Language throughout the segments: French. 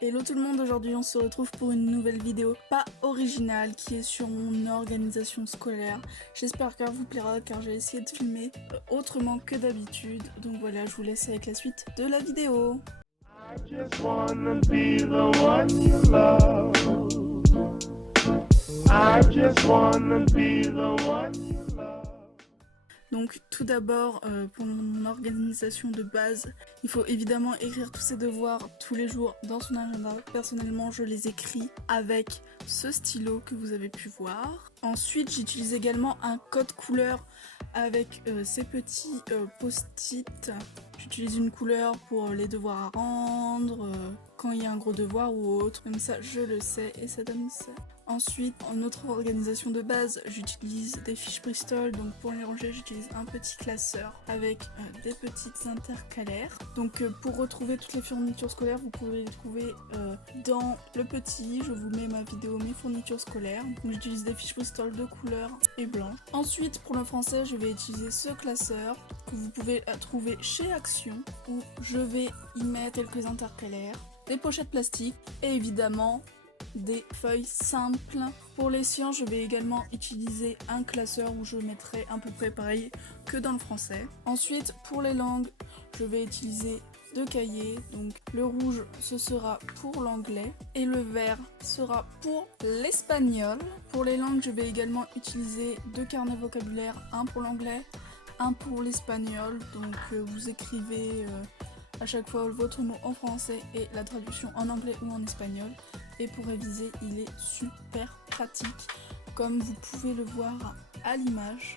Hello tout le monde, aujourd'hui on se retrouve pour une nouvelle vidéo pas originale qui est sur mon organisation scolaire. J'espère qu'elle vous plaira car j'ai essayé de filmer autrement que d'habitude. Donc voilà, je vous laisse avec la suite de la vidéo. I just wanna be the one you love. I just wanna be the one you love. Donc tout d'abord, pour mon organisation de base, il faut évidemment écrire tous ses devoirs tous les jours dans son agenda. Personnellement, je les écris avec ce stylo que vous avez pu voir. Ensuite, j'utilise également un code couleur avec ces petits post-it. J'utilise une couleur pour les devoirs à rendre, quand il y a un gros devoir ou autre. Comme ça, je le sais et ça donne ça. Ensuite, en notre organisation de base, j'utilise des fiches Bristol. Donc pour les ranger, j'utilise un petit classeur avec des petites intercalaires. Donc pour retrouver toutes les fournitures scolaires, vous pouvez les trouver dans le petit. Je vous mets ma vidéo mes fournitures scolaires. Donc j'utilise des fiches Bristol de couleur et blanc. Ensuite, pour le français, je vais utiliser ce classeur que vous pouvez trouver chez Action, où je vais y mettre quelques intercalaires, des pochettes plastiques et évidemment des feuilles simples. Pour les sciences, je vais également utiliser un classeur où je mettrai à peu près pareil que dans le français. Ensuite, pour les langues, je vais utiliser deux cahiers. Donc le rouge, ce sera pour l'anglais et le vert sera pour l'espagnol. Pour les langues, je vais également utiliser deux carnets vocabulaire, un pour l'anglais, un pour l'espagnol. Donc vous écrivez à chaque fois votre mot en français et la traduction en anglais ou en espagnol. Et pour réviser, il est super pratique, comme vous pouvez le voir à l'image.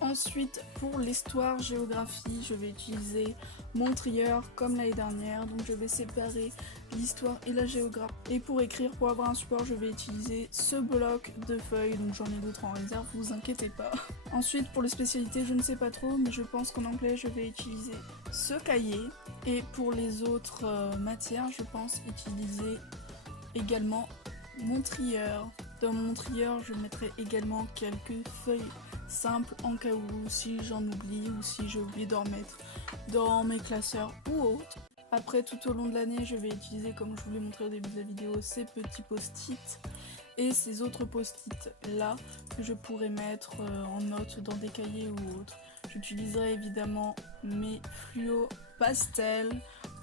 Ensuite, pour l'histoire-géographie, je vais utiliser mon trieur comme l'année dernière. Donc je vais séparer l'histoire et la géographie. Et pour écrire, pour avoir un support, je vais utiliser ce bloc de feuilles. Donc j'en ai d'autres en réserve, vous inquiétez pas. Ensuite, pour les spécialités, je ne sais pas trop, mais je pense qu'en anglais, je vais utiliser ce cahier. Et pour les autres matières, je pense utiliser également mon trieur. Dans mon trieur, je mettrai également quelques feuilles simples en cas où si j'en oublie ou si j'ai oublié d'en mettre dans mes classeurs ou autres. Après, tout au long de l'année, je vais utiliser, comme je vous l'ai montré au début de la vidéo, ces petits post-it et ces autres post-it là que je pourrais mettre en note dans des cahiers ou autres. J'utiliserai évidemment mes fluos pastels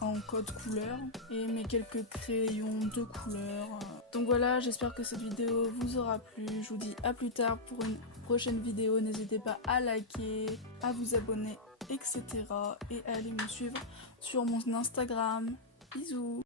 en code couleur et mes quelques crayons de couleur. Donc voilà, j'espère que cette vidéo vous aura plu. Je vous dis à plus tard pour une prochaine vidéo. N'hésitez pas à liker, à vous abonner, etc. et à aller me suivre sur mon Instagram. Bisous!